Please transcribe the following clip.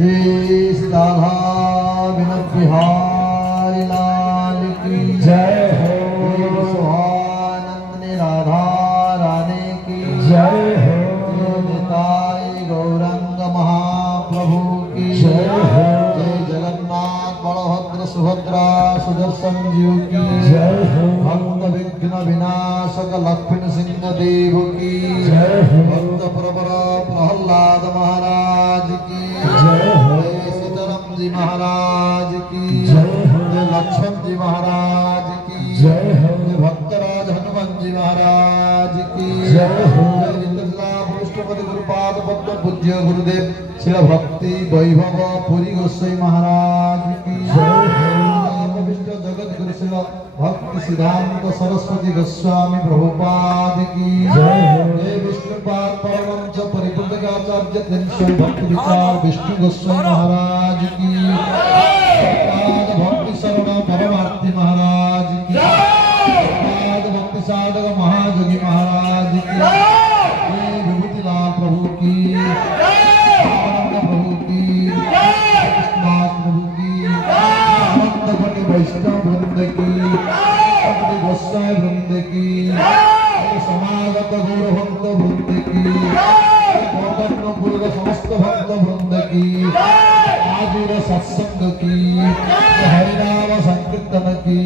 जय श्री राधा विनोद बिहारी लाल की जय हो। स्वानंद राधा रानी की जय हो। निताई गौरंग महाप्रभु की जय हो। जय जगन्नाथ बलभद्र सुभद्रा सुदर्शन जीव की जय हो। भक्त विघ्न विनाशक लक्ष्मण सिंह देव की जय हो। भक्त प्रवर प्रहलाद महाराज की जय हो। जय सीताराम जी महाराज की जय हो। जय लक्ष्मण जी महाराज की जय हो। जय भक्तराज हनुमान जी महाराज की जय हो। जय इंद्रला पुष्पपति गुरुपाद पद्म पूज्य गुरुदेव श्री भक्ति वैभव पुरी गोसाई महाराज की जय हो। विष्णु जगत गुरु श्री भक्ति सिद्धांत सरस्वती गोस्वामी प्रभुपाद की जय हो। जय विष्णुपाद परमंच परिपूर्णकाचार्य श्री भक्ति विचार विष्णु गोस्वामी महाराज की पाद भक्ति शरण परमार्थी महाराज की पाद भक्ति साधक महायोगी महाराज की जय विभूति लाल प्रभु की आनंद प्रभु की कृष्णदास प्रभु की आनंद भट्ट वैष्णव वृंद की भक्ति गोसाई वृंद की समागत गौर भक्त वृंद की गौतम पूर्व समस्त भक्त वृंद की आजुर सत्संग की हरिनाम संकीर्तन की